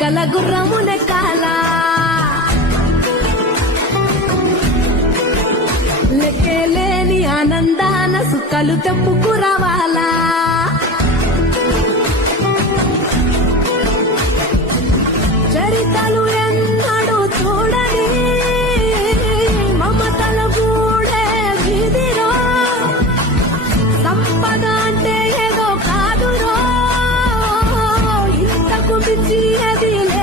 కల గుర్రమున కాలా. లెక్కలేని ఆనందాన సుఖలు తెప్పుకురవాలా هذه هذه